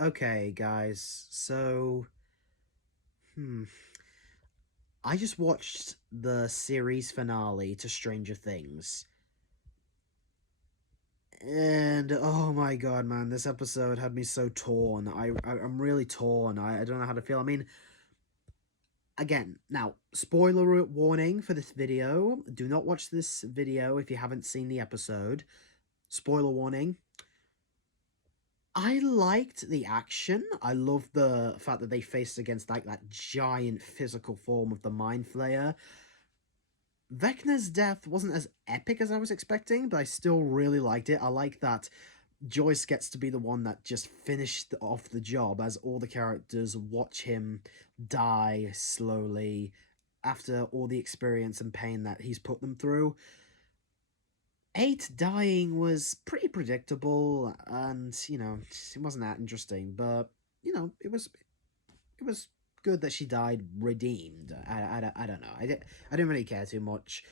Okay, guys, so, hmm, I just watched the series finale to Stranger Things, and oh my god, man, this episode had me so torn. I'm really torn. I don't know how to feel. I mean, again, now, spoiler warning for this video. Do not watch this video if you haven't seen the episode. Spoiler warning. I liked the action. I love the fact that they faced against like that giant physical form of the Mind Flayer. Vecna's death wasn't as epic as I was expecting, but I still really liked it. I like that Joyce gets to be the one that just finished off the job as all the characters watch him die slowly after all the experience and pain that he's put them through. 8 dying was pretty predictable, and, it wasn't that interesting, but, it was good that she died redeemed. I don't know. I didn't really care too much.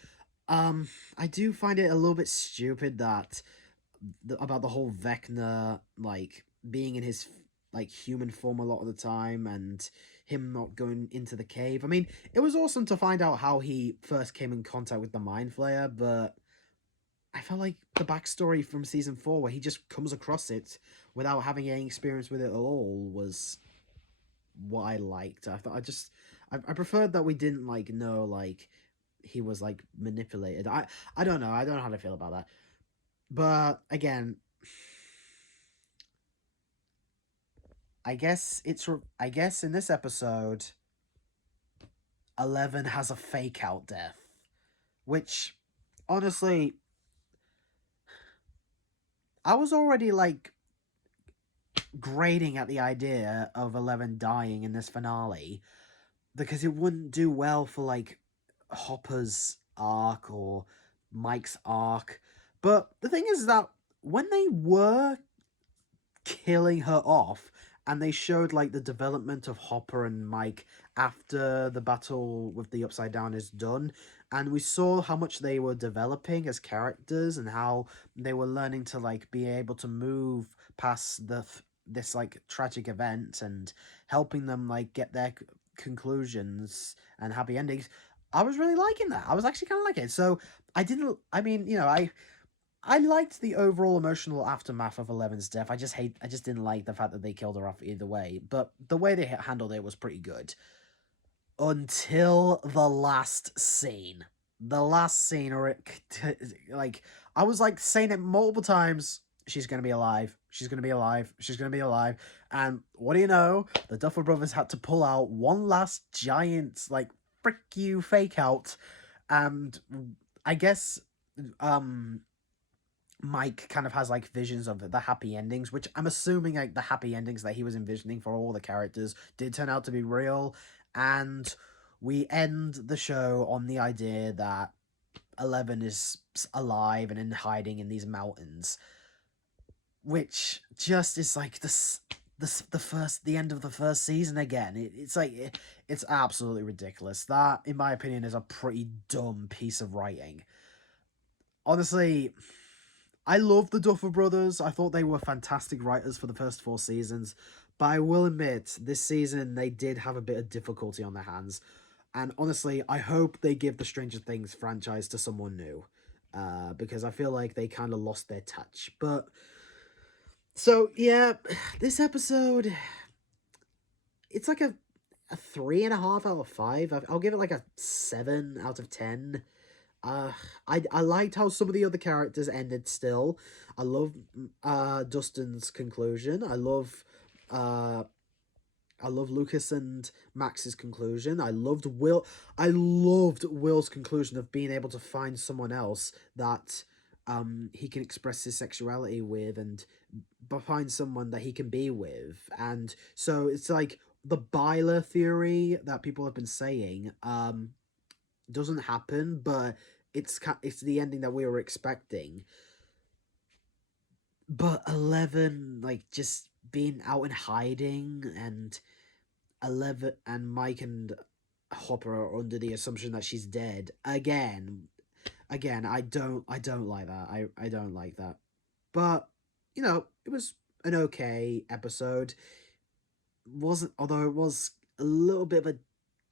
I do find it a little bit stupid that about the whole Vecna like being in his like human form a lot of the time and him not going into the cave. I mean, it was awesome to find out how he first came in contact with the Mind Flayer, but I felt like the backstory from season 4, where he just comes across it without having any experience with it at all, was what I liked. I thought I preferred that we didn't like know like he was like manipulated. I don't know. I don't know how to feel about that. But again, I guess in this episode, 11 has a fake out death, which honestly, I was already like grating at the idea of 11 dying in this finale because it wouldn't do well for like Hopper's arc or Mike's arc. But the thing is that when they were killing her off and they showed like the development of Hopper and Mike after the battle with the Upside Down is done, and we saw how much they were developing as characters and how they were learning to like be able to move past this like tragic event and helping them like get their conclusions and happy endings. I was really liking that. I was actually kind of liking it. So I didn't. I mean, I liked the overall emotional aftermath of Eleven's death. I just didn't like the fact that they killed her off either way. But the way they handled it was pretty good. Until the last scene. The last scene, or like, I was like saying it multiple times. She's gonna be alive. She's gonna be alive. She's gonna be alive. And what do you know? The Duffer Brothers had to pull out one last giant, like, frick you fake out. And I guess, um, Mike kind of has like visions of the happy endings, which I'm assuming like the happy endings that he was envisioning for all the characters did turn out to be real. And we end the show on the idea that 11 is alive and in hiding in these mountains, which just is like the end of the first season again. It's absolutely ridiculous. That, in my opinion, is a pretty dumb piece of writing. Honestly, I love the Duffer Brothers. I thought they were fantastic writers for the first 4 seasons. But I will admit, this season they did have a bit of difficulty on their hands. And honestly, I hope they give the Stranger Things franchise to someone new. Because I feel like they kind of lost their touch. But, so, yeah, this episode, it's like a 3.5 out of 5. I'll give it like a 7 out of 10. Uh, I liked how some of the other characters ended still. I love Dustin's conclusion. Uh I love Lucas and Max's conclusion. I loved Will's conclusion of being able to find someone else that he can express his sexuality with and find someone that he can be with. And so it's like the Byler theory that people have been saying doesn't happen, but it's the ending that we were expecting. But 11, like, just being out in hiding, and 11 and Mike and Hopper are under the assumption that she's dead again. I don't like that. I don't like that. But it was an okay episode. Wasn't Although it was a little bit of a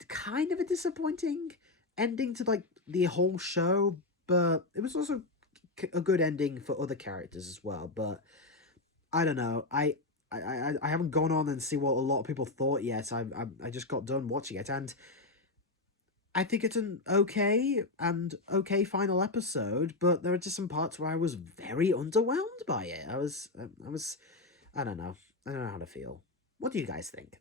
kind of a disappointing ending to like the whole show, but it was also a good ending for other characters as well. But I don't know. I haven't gone on and see what a lot of people thought yet. I just got done watching it, and I think it's an okay final episode. But there are just some parts where I was very underwhelmed by it. I was I don't know. I don't know how to feel. What do you guys think?